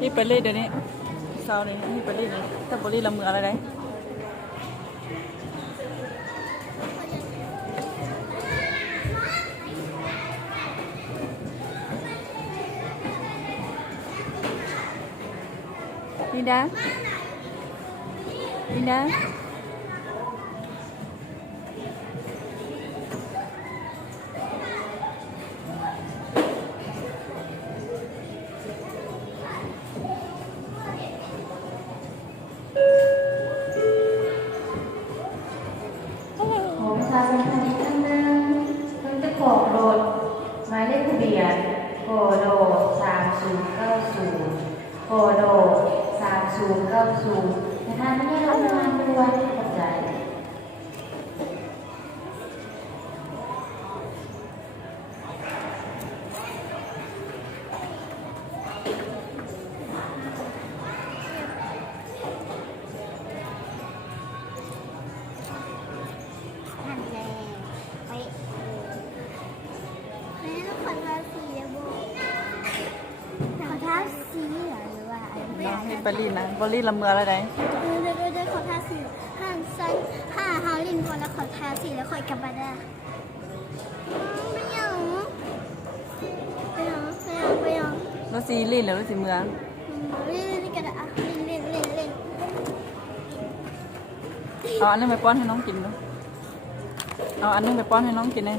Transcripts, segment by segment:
นี่ไปเลยเดี๋ยวนี้เศร้าเลยนี่ไปเลยเลยถ้าบริละเมืออะไรได้นี่นะนี่นะของชาเป็นคันนี้ท่านหนึ่งคุณจะขอรถหมายเลขทะเบียนโกโด3090โกโด3090นะคะไม่ได้รับงานด้วยขอบใจให้ไปรีนะบริละเมืออะไรได้เดี๋ยวขอทาสีห้างซันห้าลินก่อนแล้วขอทาสีแล้วค่อยกลับมาได้ไม่เอารถซีรีส์หรือรถสีเมืองเล่นกันอ่ะเล่นเอาอันนึงไปป้อนให้น้องกินดูเอาอันนึงไปป้อนให้น้องกินเลย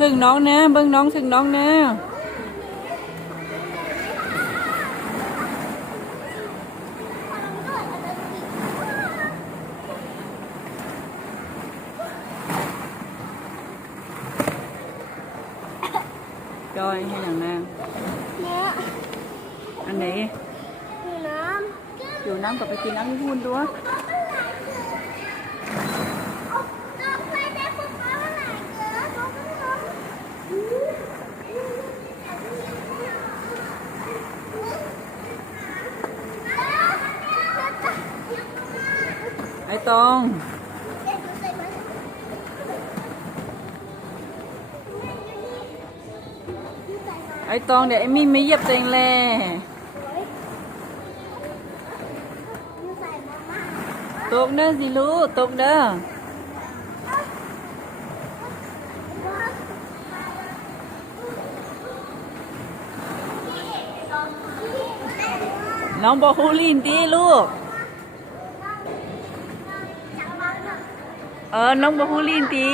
ถึงน้องนะเบิ้งน้องถึงน้องนะจอยให้อย่างนั้นอันไหนอยู่น้ำกับไปกินน้ำที่พูนด้วยไอ้ตองไอ้ตองเดี๋ยวไอ้มี่ไม่เหยียบตัวเองแลตกเด้อสิลูกตกเด้อน้องบอกฮูลินตีลูกน้องบอกฮูลินตี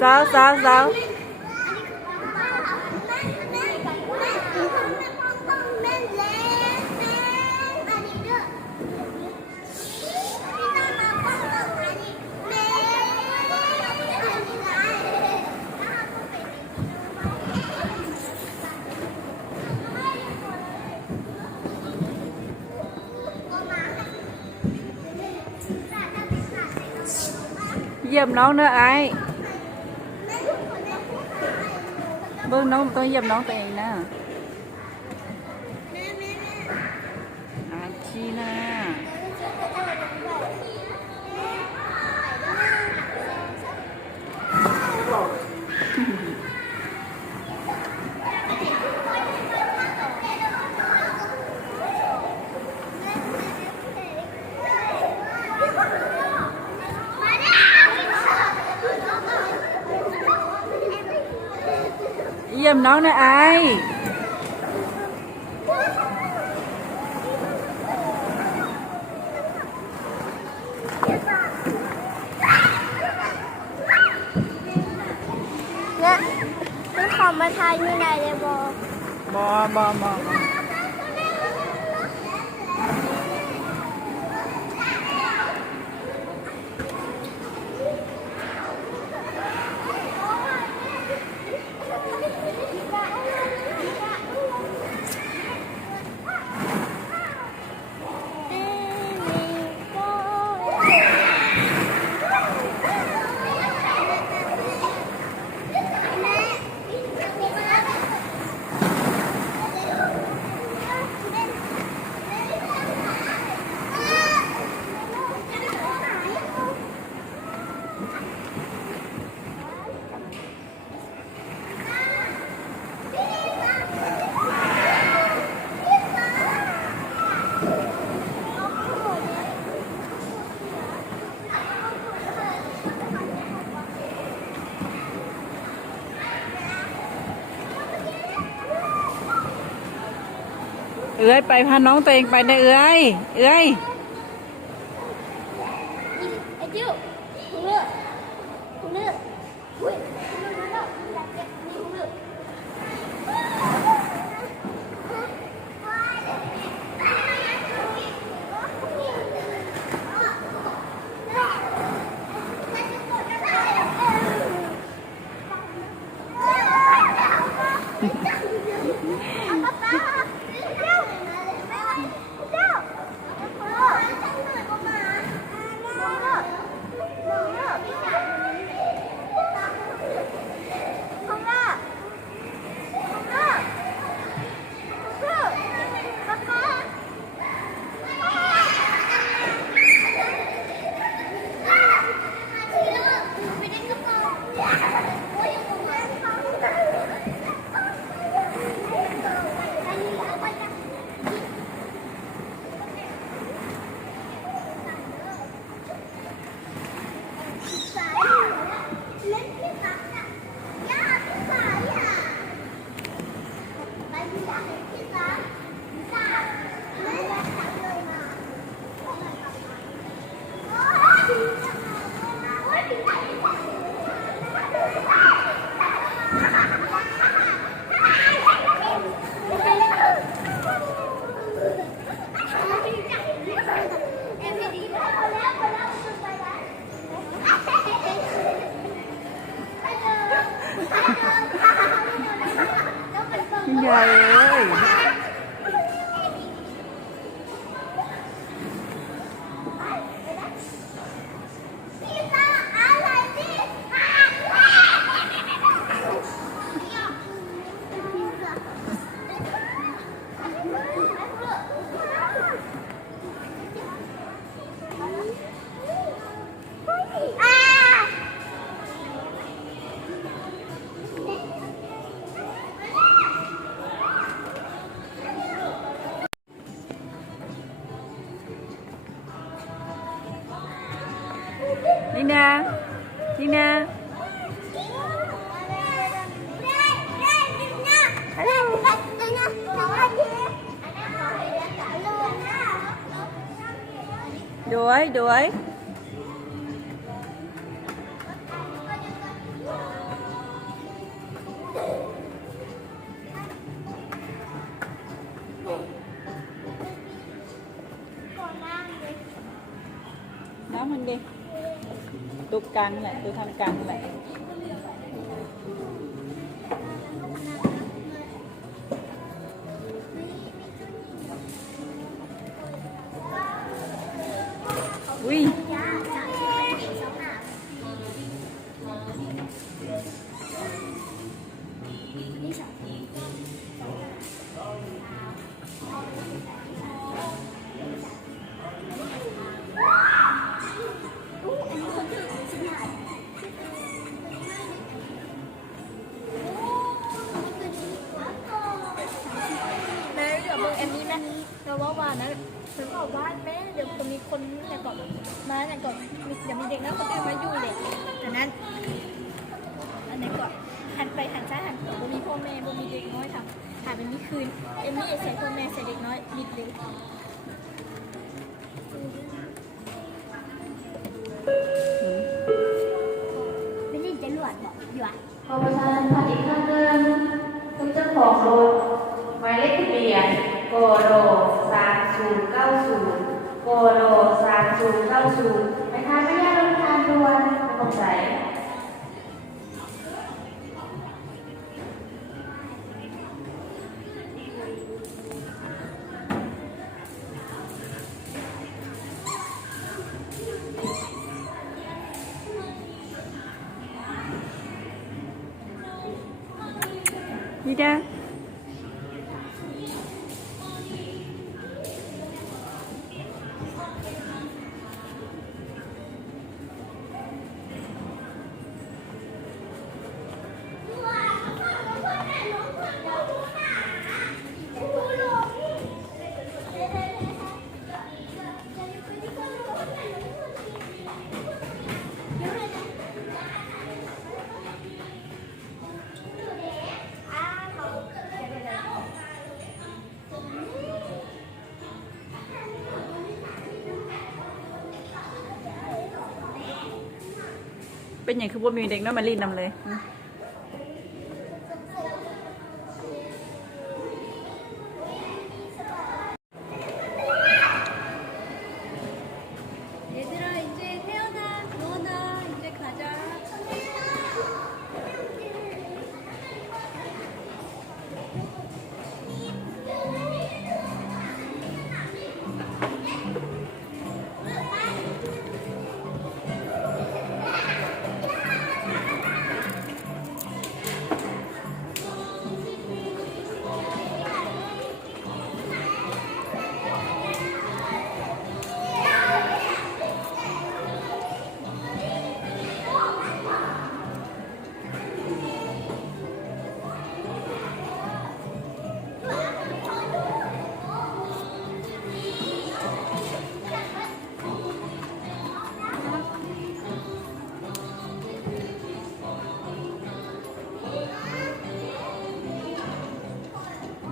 สาว เหยียบน้องเนอะไอ้เบิ้งน้องต้องเหยียบน้องตัวเองนะ ชีน่าเยี่ยมน้องนะไอเนี่ยต้องขอมาทายมีไหนเลยบบอเอ้ยไปพาน้องตัวเองไปนะเอ้ยไอ้จิ้วคุณเลือกอุ้ยคุณเลือกอยากเก็บนี่คุณเลือกใหญ่เลยนี่นะด้วย น้ำมันดิตุกกลางแหละตัวทางกลางแหละอุ้ย เอมมี่แม่เราว่านะฉันบอกว่าแม่เดี๋ยวจะมีคนเนี่ยก่อนมาเนี่ยก่อนเดี๋ยวมีเด็กนะคนอื่นมาอยู่เลยดังนั้นอันนี้ก่อนหันไปหันซ้ายหันขวาบ่มีพ่อแม่บ่มีเด็กน้อยทำหาเป็นมีคืนเอมมี่ใส่พ่อแม่ใส่เด็กน้อยมิดเลย ไม่ได้จะหลวดบอกอยู่อ่ะ ขอประชาสัมพันธ์อีกครั้งหนึ่งคุณเจ้าของรถหมายเลขทะเบียนโกโร3090โกโร3090ไม่ทานไม่ยากลงทานด่วนไม่ตกใจนี่เด้อเป็นอย่างคือว่ามีเด็กน้อยมารีดนำเลย 얘들아 이제 태어나 누워나 이제 가자.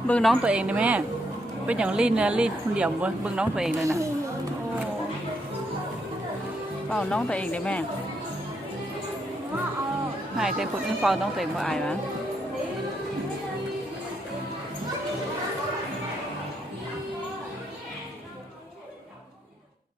เบิ่งน้องตัวเองได้แม่เป็นอย่างรีดเนื้อรีดคนเดียวเบิ่งน้องตัวเองเลยนะโอ้เฝ้าน้องตัวเองได้แม่ ว่าเอา หายใจคนอื่นเฝ้าน้องตัวเองบ่อายมั้ย